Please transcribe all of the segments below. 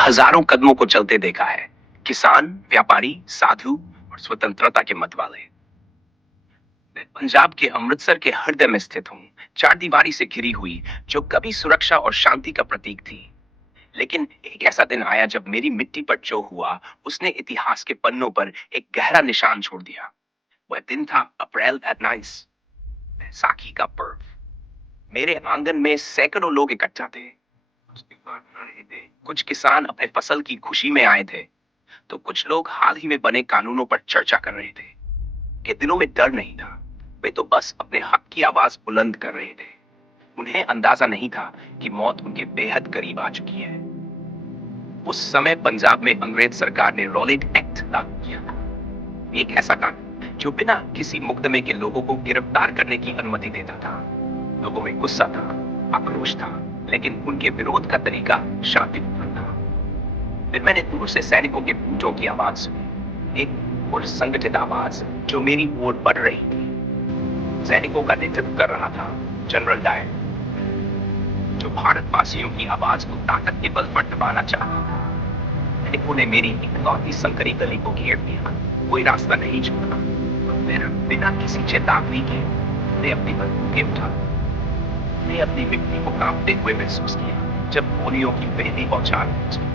हजारों कदमों को चलते देखा है। किसान, व्यापारी, साधु और स्वतंत्रता के मत वाले। मैं पंजाब के अमृतसर के हृदय में स्थित हूँ, चार दीवारी से घिरी हुई, जो कभी सुरक्षा और शांति का प्रतीक थी। लेकिन एक ऐसा दिन आया जब मेरी मिट्टी पर जो हुआ, उसने इतिहास के पन्नों पर एक गहरा निशान छोड़ दिया। वह दिन था अप्रैल 19, बैसाखी का पर्व। मेरे आंगन में सैकड़ों लोग इकट्ठा थे। कुछ किसान अपने फसल की खुशी में आए थे, तो कुछ लोग हाल ही में बने कानूनों पर चर्चा कर रहे थे। के दिनों में डर नहीं था, वे तो बस अपने हक की आवाज बुलंद कर रहे थे। उन्हें अंदाजा नहीं था कि मौत उनके बेहद करीब आ चुकी है। उस समय पंजाब में अंग्रेज सरकार ने रॉलेट एक्ट लागू किया था। एक ऐसा कानून जो बिना किसी मुकदमे के लोगों को गिरफ्तार करने की अनुमति देता था। लोगों में गुस्सा था, आक्रोश था, लेकिन उनके विरोध का तरीका शांतिपूर्ण था। फिर मैंने दूर से सैनिकों के बूटों की आवाज सुनी, एक और संगठित आवाज जो मेरी ओर बढ़ रही थी। सैनिकों का नेतृत्व कर रहा था जनरल डायर, जो भारतवासियों की आवाज को ताकत के बल पर दबाना चाहता था। सैनिकों ने मेरी इकलौती संकरी गली को घेर दिया, कोई रास्ता नहीं छोड़ा। फिर बिना किसी चेतावनी के मैंने अपनी बंदूकें उठा, मैंने अपनी मिट्टी को कांपते हुए महसूस किया जब गोलियों की पहली बौछार पहुंची।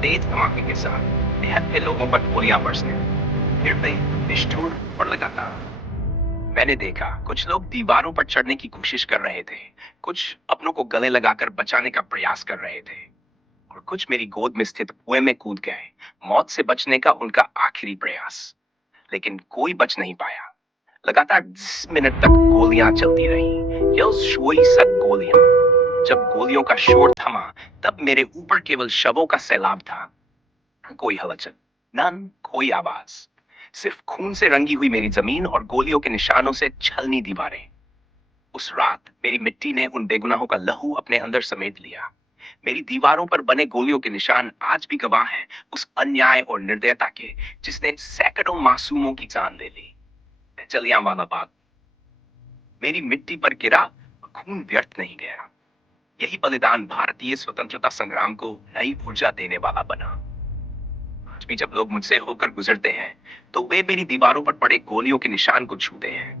तेज धमाके के साथ निहत्थे के लोगों पर गोलियां बरसने लगी। फिर वे निष्ठुर और लगातार। मैंने देखा कुछ लोग दीवारों पर चढ़ने की कोशिश कर रहे थे, कुछ अपनों को गले लगाकर बचाने का प्रयास कर रहे थे, और कुछ मेरी गोद में स्थित कुएं में कूद गए, मौत से बचने का उनका आखिरी प्रयास। लेकिन कोई बच नहीं पाया। लगातार 10 मिनट तक गोलियां चलती रही, यह सुई सत गोलियां। जब गोलियों का शोर थमा, तब मेरे ऊपर केवल शवों का सैलाब था। कोई हलचल, नन कोई आवाज, सिर्फ खून से रंगी हुई मेरी जमीन और गोलियों के निशानों से छलनी दीवारें। उस रात मेरी मिट्टी ने उन बेगुनाहों का लहू अपने अंदर समेट लिया। मेरी दीवारों पर बने गोलियों के निशान आज भी गवाह हैं उस अन्याय और निर्दयता के, जिसने सैकड़ों मासूमों की जान ले ली। जलियांवाला बाग मेरी मिट्टी पर गिरा, खून व्यर्थ नहीं गया। यही बलिदान भारतीय स्वतंत्रता संग्राम को नई ऊर्जा देने वाला बना। आज भी जब लोग मुझसे होकर गुजरते हैं, तो वे मेरी दीवारों पर पड़े गोलियों के निशान को छूते हैं।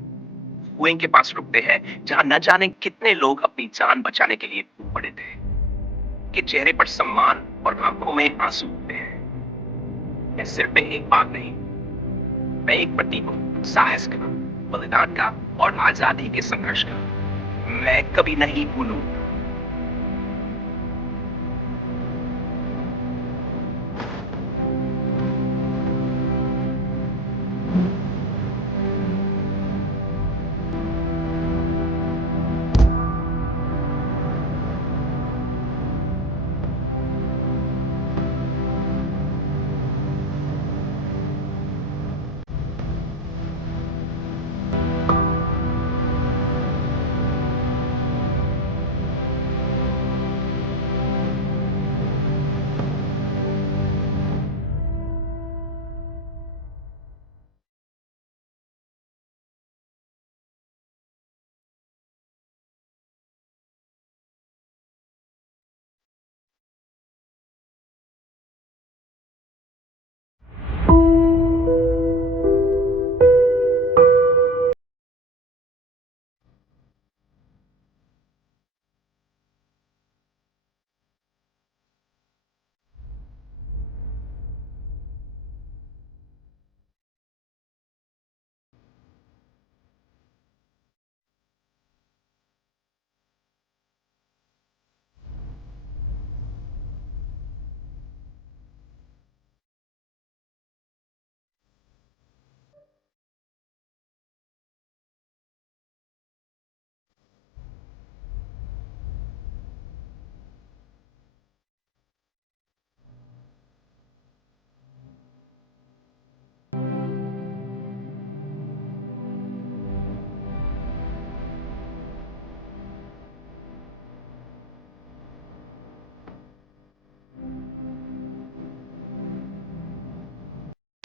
कुएं के पास रुकते हैं जहां न जाने कितने लोग अपनी जान बचाने के लिए कूद पड़े थे। के चेहरे पर सम्मान और आंखों में आंसू होते हैं। यह सिर्फ एक बात नहीं, मैं एक प्रतीक हूं, साहस का, बलिदान का और आजादी के संघर्ष का। मैं कभी नहीं भूलूंगा